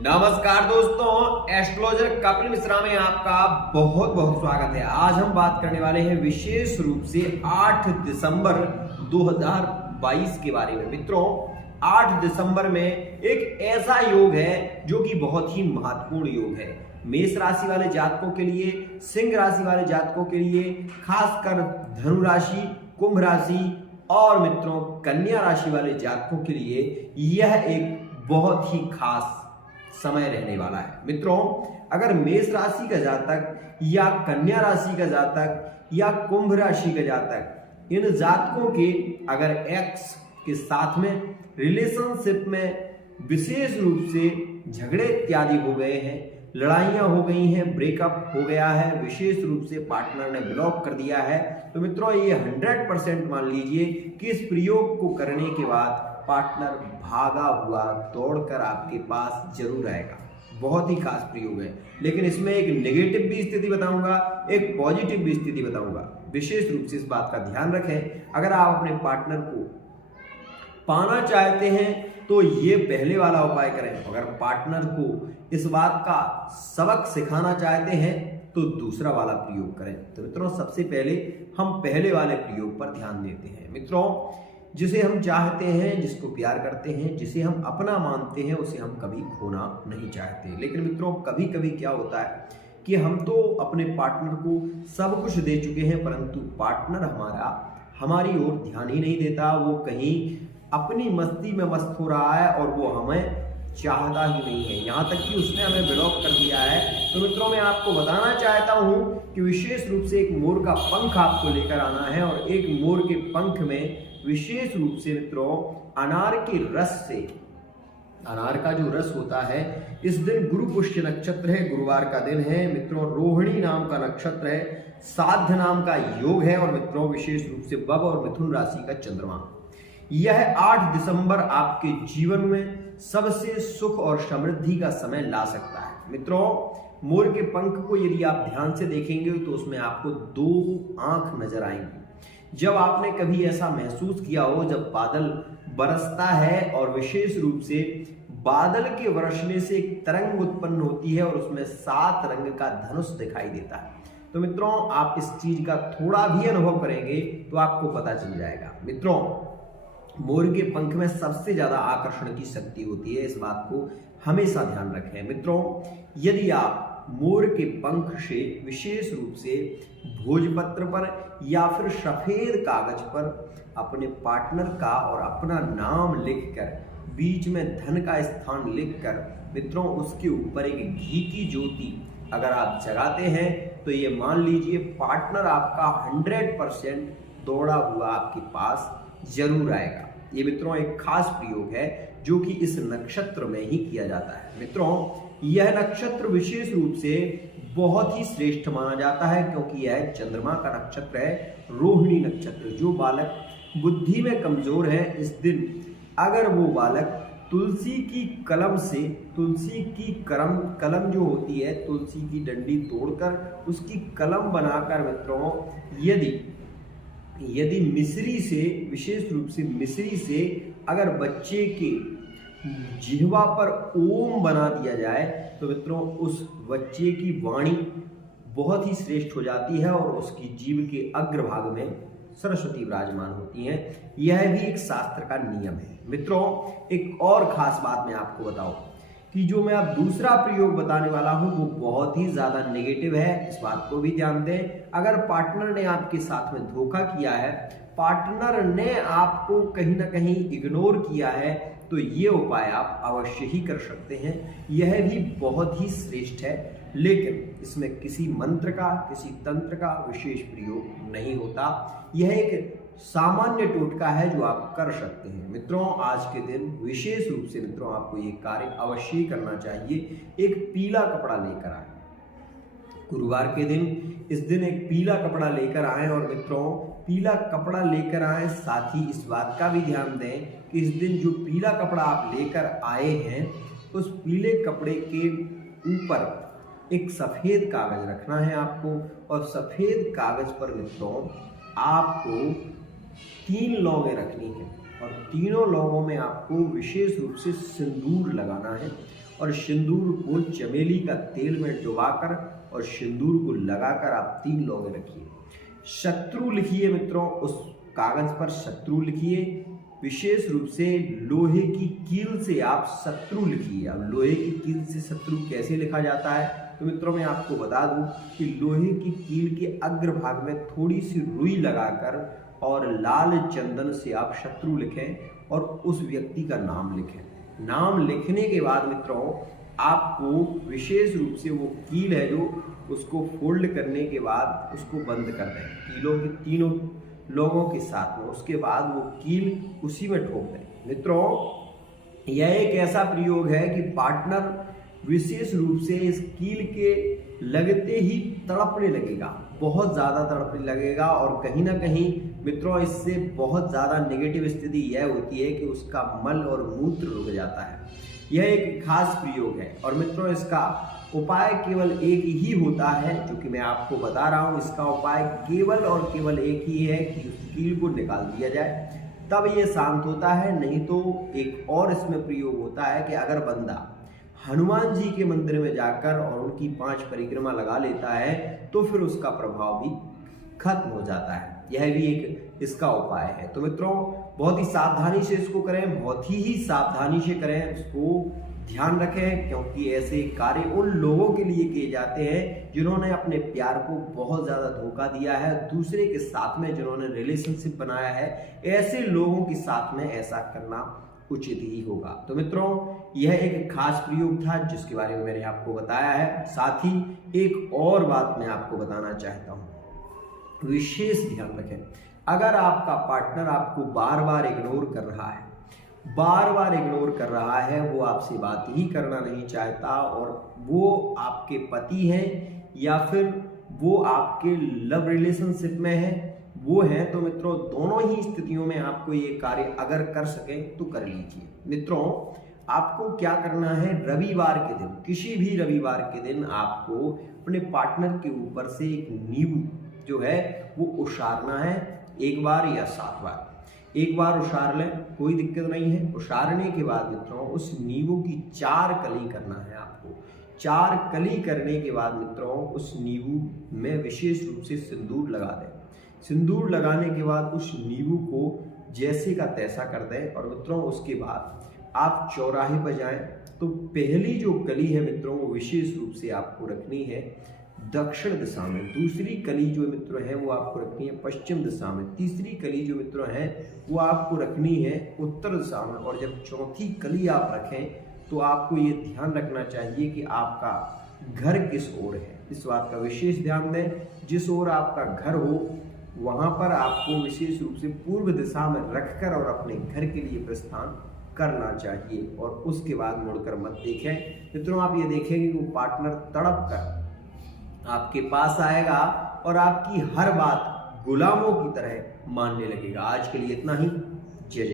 नमस्कार दोस्तों, एस्ट्रोलॉजर कपिल मिश्रा में आपका बहुत बहुत स्वागत है। आज हम बात करने वाले हैं विशेष रूप से 8 दिसंबर 2022 के बारे में। मित्रों, 8 दिसंबर में एक ऐसा योग है जो कि बहुत ही महत्वपूर्ण योग है। मेष राशि वाले जातकों के लिए, सिंह राशि वाले जातकों के लिए, खासकर धनु राशि, कुंभ राशि और मित्रों कन्या राशि वाले जातकों के लिए यह एक बहुत ही खास समय रहने वाला है। मित्रों, अगर मेष राशि का जातक या कन्या राशि का जातक या कुंभ राशि का जातक, इन जातकों के अगर एक्स के साथ में रिलेशनशिप में विशेष रूप से झगड़े इत्यादि हो गए हैं, लड़ाइयां हो गई हैं, ब्रेकअप हो गया है, विशेष रूप से पार्टनर ने ब्लॉक कर दिया है, तो मित्रों ये 100% मान लीजिए कि इस प्रयोग को करने के बाद पार्टनर भागा हुआ दौड़कर आपके पास जरूर आएगा। बहुत ही खास प्रयोग है, लेकिन इसमें एक नेगेटिव भी स्थिति बताऊंगा, एक पॉजिटिव भी स्थिति बताऊंगा। विशेष रूप से इस बात का ध्यान रखें, अगर आप अपने पार्टनर को पाना चाहते हैं तो ये पहले वाला उपाय करें। अगर पार्टनर को इस बात का सबक सिखाना चाहते हैं तो दूसरा वाला प्रयोग करें। तो मित्रों, सबसे पहले हम पहले वाले प्रयोग पर ध्यान देते हैं। मित्रों, जिसे हम चाहते हैं, जिसको प्यार करते हैं, जिसे हम अपना मानते हैं, उसे हम कभी खोना नहीं चाहते। लेकिन मित्रों, कभी कभी क्या होता है कि हम तो अपने पार्टनर को सब कुछ दे चुके हैं, परंतु पार्टनर हमारी ओर ध्यान ही नहीं देता। वो कहीं अपनी मस्ती में मस्त हो रहा है और वो हमें चाहता ही नहीं है, यहाँ तक कि उसने हमें ब्लॉक कर दिया है। तो मित्रों, मैं आपको बताना चाहता हूँ कि विशेष रूप से एक मोर का पंख आपको लेकर आना है और एक मोर के पंख में विशेष रूप से मित्रों अनार के रस से, अनार का जो रस होता है, इस दिन गुरु पुष्य नक्षत्र है, गुरुवार का दिन है मित्रों, रोहिणी नाम का नक्षत्र है, साध्य नाम का योग है और मित्रों विशेष रूप से बब और मिथुन राशि का चंद्रमा। यह 8 दिसंबर आपके जीवन में सबसे सुख और समृद्धि का समय ला सकता है। मित्रों, मोर के पंख को यदि आप ध्यान से देखेंगे तो उसमें आपको 2 आंख नजर आएंगी। जब आपने कभी ऐसा महसूस किया हो, जब बादल बरसता है और विशेष रूप से बादल के बरसने से एक तरंग उत्पन्न होती है और उसमें 7 रंग का धनुष दिखाई देता है, तो मित्रों आप इस चीज का थोड़ा भी अनुभव करेंगे तो आपको पता चल जाएगा। मित्रों, मोर के पंख में सबसे ज्यादा आकर्षण की शक्ति होती है, इस बात को हमेशा ध्यान रखें। मित्रों, यदि आप मोर के पंख से विशेष रूप से भोजपत्र पर या फिर सफेद कागज पर अपने पार्टनर का और अपना नाम लिखकर, बीच में धन का स्थान लिखकर मित्रों उसके ऊपर एक घी की ज्योति अगर आप जगाते हैं तो ये मान लीजिए पार्टनर आपका 100% दौड़ा हुआ आपके पास जरूर आएगा। ये मित्रों एक खास प्रयोग है जो कि इस नक्षत्र में ही किया जाता है। मित्रों, यह नक्षत्र विशेष रूप से बहुत ही श्रेष्ठ माना जाता है क्योंकि यह चंद्रमा का नक्षत्र है, रोहिणी नक्षत्र। जो बालक बुद्धि में कमजोर है, इस दिन अगर वो बालक तुलसी की कलम से, तुलसी की कलम जो होती है, तुलसी की डंडी तोड़कर उसकी कलम बनाकर मित्रों यदि मिश्री से, विशेष रूप से मिश्री से अगर बच्चे के जिह्वा पर ओम बना दिया जाए तो मित्रों उस बच्चे की वाणी बहुत ही श्रेष्ठ हो जाती है और उसकी जीभ के अग्रभाग में सरस्वती विराजमान होती हैं। यह भी एक शास्त्र का नियम है। मित्रों, एक और खास बात मैं आपको बताऊं कि जो मैं अब दूसरा प्रयोग बताने वाला हूं वो बहुत ही ज्यादा नेगेटिव है, इस बात को भी ध्यान दें। अगर पार्टनर ने आपके साथ में धोखा किया है, पार्टनर ने आपको कहीं ना कहीं इग्नोर किया है, तो ये उपाय आप अवश्य ही कर सकते हैं। यह भी बहुत ही श्रेष्ठ है, लेकिन इसमें किसी मंत्र का, किसी तंत्र का विशेष प्रयोग नहीं होता। यह एक सामान्य टोटका है जो आप कर सकते हैं। मित्रों, आज के दिन विशेष रूप से मित्रों आपको ये कार्य अवश्य ही करना चाहिए। एक पीला कपड़ा लेकर आए, गुरुवार के दिन, इस दिन एक पीला कपड़ा लेकर आए और मित्रों पीला कपड़ा लेकर आए, साथ ही इस बात का भी ध्यान दें कि इस दिन जो पीला कपड़ा आप लेकर आए हैं उस पीले कपड़े के ऊपर एक सफेद कागज रखना है आपको, और सफेद कागज पर मित्रों आपको 3 लौंगे रखनी है और तीनों लौंगों में आपको विशेष रूप से सिंदूर लगाना है और सिंदूर को चमेली का तेल में डुबाकर और सिंदूर को लगाकर आप 3 लौंगे रखिए। शत्रु लिखिए मित्रों, उस कागज पर शत्रु लिखिए। विशेष रूप से लोहे की कील से आप शत्रु लिखिए। अब लोहे की कील से शत्रु कैसे लिखा जाता है, तो मित्रों मैं आपको बता दूं कि लोहे की कील के अग्रभाग में थोड़ी सी रुई लगाकर और लाल चंदन से आप शत्रु लिखें और उस व्यक्ति का नाम लिखें। नाम लिखने के बाद मित्रों आपको विशेष रूप से वो कील है जो उसको फोल्ड करने के बाद उसको बंद कर दें कीलों के तीनों लोगों के साथ में। उसके बाद वो कील उसी में ठोक दें। मित्रों यह एक ऐसा प्रयोग है कि पार्टनर विशेष रूप से इस कील के लगते ही तड़पने लगेगा, बहुत ज़्यादा तड़पने लगेगा और कहीं ना कहीं मित्रों इससे बहुत ज़्यादा नेगेटिव स्थिति यह होती है कि उसका मल और मूत्र रुक जाता है। यह एक खास प्रयोग है और मित्रों इसका उपाय केवल एक ही होता है जो कि मैं आपको बता रहा हूँ। इसका उपाय केवल और केवल एक ही है कि उस कील को निकाल दिया जाए, तब ये शांत होता है। नहीं तो एक और इसमें प्रयोग होता है कि अगर बंदा हनुमान जी के मंदिर में जाकर और उनकी 5 परिक्रमा लगा लेता है तो फिर उसका प्रभाव भी खत्म हो जाता है। यह भी एक इसका उपाय है। तो मित्रों बहुत ही सावधानी से इसको करें, बहुत ही सावधानी से करें, इसको ध्यान रखें, क्योंकि ऐसे कार्य उन लोगों के लिए किए जाते हैं जिन्होंने अपने प्यार को बहुत ज़्यादा धोखा दिया है, दूसरे के साथ में जिन्होंने रिलेशनशिप बनाया है, ऐसे लोगों के साथ में ऐसा करना उचित ही होगा। तो मित्रों यह एक खास प्रयोग था जिसके बारे में मैंने आपको बताया है। साथ ही एक और बात मैं आपको बताना चाहता हूँ, विशेष ध्यान रखें, अगर आपका पार्टनर आपको बार बार इग्नोर कर रहा है, वो आपसे बात ही करना नहीं चाहता और वो आपके पति हैं या फिर वो आपके लव रिलेशनशिप में है, वो है, तो मित्रों दोनों ही स्थितियों में आपको ये कार्य अगर कर सकें तो कर लीजिए। मित्रों आपको क्या करना है, रविवार के दिन, किसी भी रविवार के दिन आपको अपने पार्टनर के ऊपर से एक नींबू जो है वो उछालना है, 1 बार या 7 बार। 1 बार उछाल लें, कोई दिक्कत नहीं है। उछालने के बाद मित्रों उस नींबू की 4 कली करना है आपको। 4 कली करने के बाद मित्रों उस नींबू में विशेष रूप से सिंदूर लगा दें। सिंदूर लगाने के बाद उस नींबू को जैसे का तैसा कर दें और मित्रों उसके बाद आप चौराहे पर जाएं तो पहली जो कली है मित्रों वो विशेष रूप से आपको रखनी है दक्षिण दिशा में, दूसरी कली जो मित्रों है वो आपको रखनी है पश्चिम दिशा में, तीसरी कली जो मित्रों है वो आपको रखनी है उत्तर दिशा में, और जब चौथी कली आप रखें तो आपको ये ध्यान रखना चाहिए कि आपका घर किस ओर है। इस बात का विशेष ध्यान दें, जिस ओर आपका घर हो वहाँ पर आपको विशेष रूप से पूर्व दिशा में रखकर और अपने घर के लिए प्रस्थान करना चाहिए और उसके बाद मुड़कर मत देखें। मित्रों आप ये देखेंगे कि वो पार्टनर तड़प कर आपके पास आएगा और आपकी हर बात गुलामों की तरह मानने लगेगा। आज के लिए इतना ही।